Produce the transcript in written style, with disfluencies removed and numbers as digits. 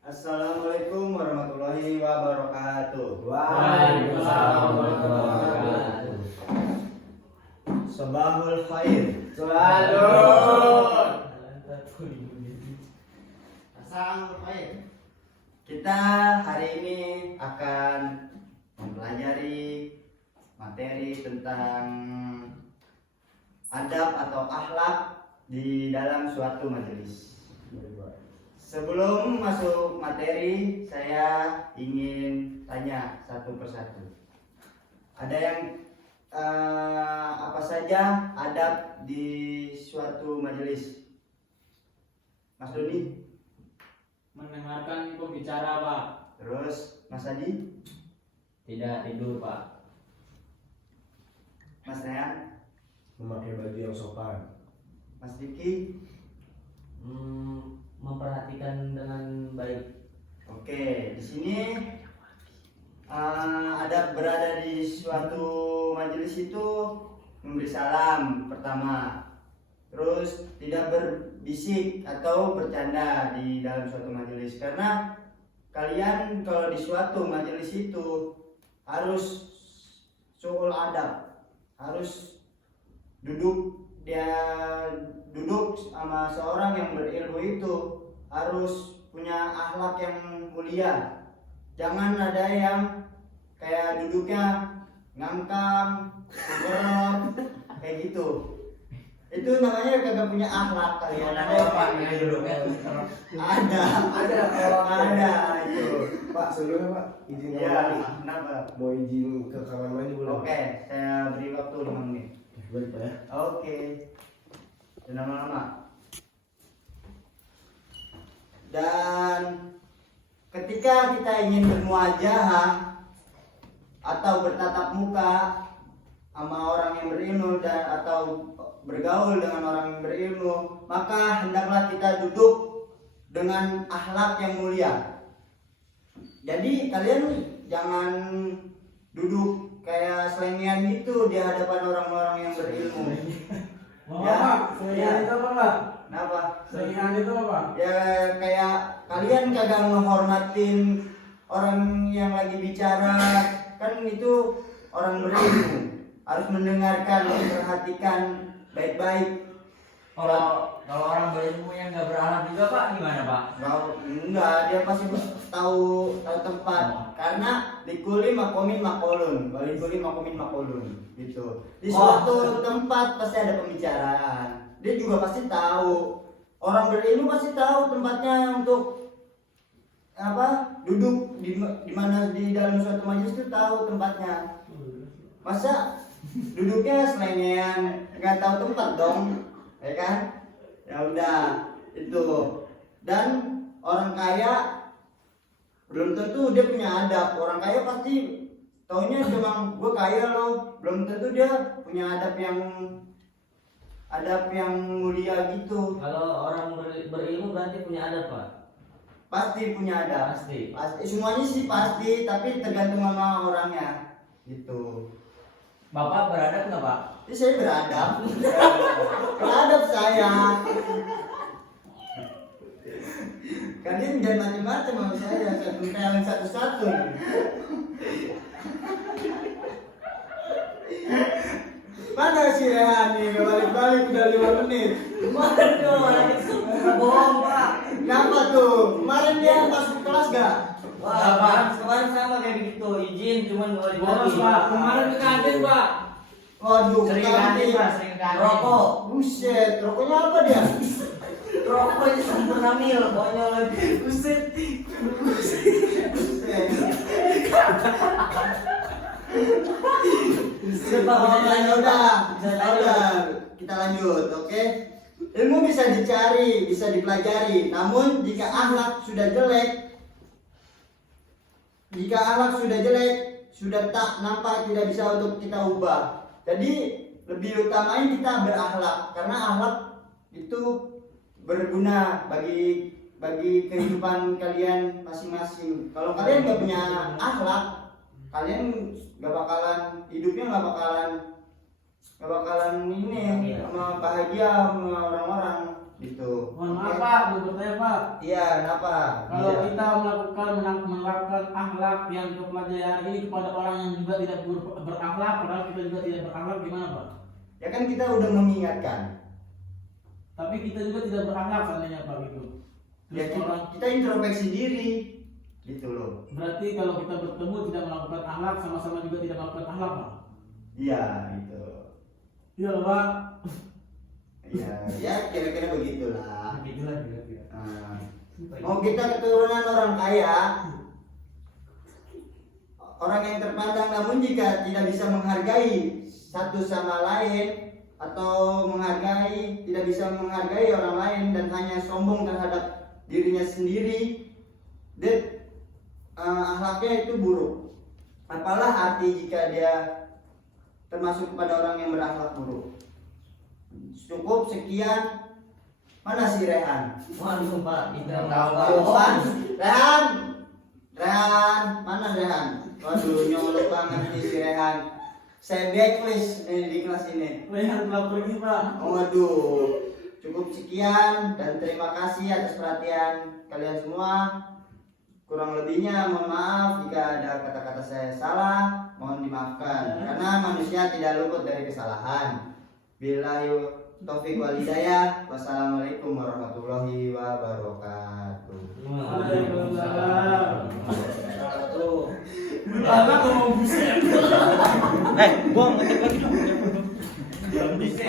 Assalamualaikum warahmatullahi wabarakatuh. Waalaikumsalam warahmatullahi wabarakatuh. Sabahul khair. Shalom. Assalamualaikum khair. Kita hari ini akan mempelajari materi tentang adab atau akhlak di dalam suatu majelis. Sebelum masuk materi, saya ingin tanya satu persatu. Ada yang apa saja adab di suatu majelis? Mas Doni? Mendengarkan pembicara, Pak. Terus Mas Adi? Tidak tidur, Pak. Mas Nean? Memakai baju yang sopan. Mas Diki? Memperhatikan dengan baik. Oke, di sini adab berada di suatu majelis itu memberi salam pertama. Terus tidak berbisik atau bercanda di dalam suatu majelis, karena kalian kalau di suatu majelis itu harus suul adab, harus duduk sama seorang yang berilmu itu harus punya akhlak yang mulia. Jangan ada yang kayak duduknya ngangkang, berok, kayak gitu. Itu namanya kagak punya akhlak kalian. Ada itu. Pak, sebelumnya Pak, izin Ya, kembali. kenapa? Mau izin ke kamar mandi boleh? Oke, saya beri waktu 5 menit. Baik Pak ya. Oke. Jangan lama-lama. Dan ketika kita ingin bermuajahah atau bertatap muka sama orang yang berilmu atau bergaul dengan orang yang berilmu, maka hendaklah kita duduk dengan akhlak yang mulia. Jadi kalian jangan duduk kayak selengean gitu di hadapan orang-orang yang berilmu. Selingan itu apa, Pak? Kenapa? Selingan itu apa? Ya kayak kalian kagak menghormatin orang yang lagi bicara, kan itu orang berilmu, harus mendengarkan, memperhatikan baik-baik. Kalau orang berilmu yang nggak berakhlak juga, Pak, gimana, Pak? Enggak, dia pasti tahu tempat. Karena likuli makomin makolun, likuli makomin makolun, gitu. Di suatu tempat pasti ada pembicaraan. Dia juga pasti tahu. Orang berilmu pasti tahu tempatnya untuk duduk di mana di dalam suatu majelis itu tahu tempatnya. Masa duduknya selengean, nggak tahu tempat dong, ya kan? Ya udah itu. Dan orang kaya belum tentu dia punya adab. Orang kaya pasti taunya cuma gue kaya loh, belum tentu dia punya adab yang mulia gitu. Kalau orang berilmu berarti punya adab, Pak. Pasti punya adab. Pasti. Semuanya sih pasti, tapi tergantung sama orangnya gitu. Bapak beradab nggak, Pak? Jadi saya beradab. Beradab saya. Kalian jangan macam-macam sama saya, satu kalian satu-satu. Mana si Rehan nih, balik-balik udah 5 menit. Bohong, Pak. Kenapa tuh? Kemarin dia masuk kelas gak? Wah, kemarin sama kayak begitu. Izin cuman boleh Bolos, dibagi. Pak. Kemarin ke kantin, Pak. Waduh, Sering kantin. kantin, Pak, sering kantin. Rokok, buset, rokoknya apa dia? Rokok itu sempurna mil, konyol lagi. Buset. Udah, kita lanjut, oke? Ilmu bisa dicari, bisa dipelajari, namun jika akhlak sudah jelek, sudah tak nampak, tidak bisa untuk kita ubah. Jadi lebih utamain kita berakhlak, karena akhlak itu berguna bagi kehidupan kalian masing-masing. Kalau kalian nggak punya akhlak, kalian hidupnya nggak bakalan ini sama bahagia sama orang-orang Gitu. Mohon maaf Oke? Pak, mau bertanya Pak. Iya, kenapa? Kalau Iya. kita menerapkan akhlak yang kita pelajari hari ini kepada orang yang juga tidak berakhlak, padahal kita juga tidak berakhlak, gimana Pak? Ya kan kita udah mengingatkan. Tapi kita juga tidak berakhlak seandainya Pak gitu. Ya Terus orang, kita introspeksi diri. Gitu loh. berarti kalau kita bertemu tidak melakukan akhlak, sama-sama juga tidak melakukan akhlak Pak? Iya, gitu. Iya Pak. Iya, ya kira-kira begitulah. Begitulah kira-kira. Nah, mau kita keturunan orang kaya, orang yang terpandang, namun jika tidak bisa menghargai satu sama lain atau tidak bisa menghargai orang lain dan hanya sombong terhadap dirinya sendiri, akhlaknya itu buruk. Apalah arti jika dia termasuk kepada orang yang berakhlak buruk. Cukup sekian. Mana si Rehan? Waduh Pak, kita tahu Rehan, Rehan, Rehan, mana Rehan? Waduh, nyolok banget nih si Rehan. Saya blacklist di kelas ini. Rehan telah pergi Pak. Waduh, cukup sekian dan terima kasih atas perhatian kalian semua. Kurang lebihnya mohon maaf jika ada kata-kata saya salah, mohon dimaafkan. Karena manusia tidak luput dari kesalahan. Billahi taufiq wal hidayah. Wassalamualaikum warahmatullahi wabarakatuh. Waalaikumsalam. Tuh. Anak ngomong buset. Gua ngetik lagi dong. Bisa.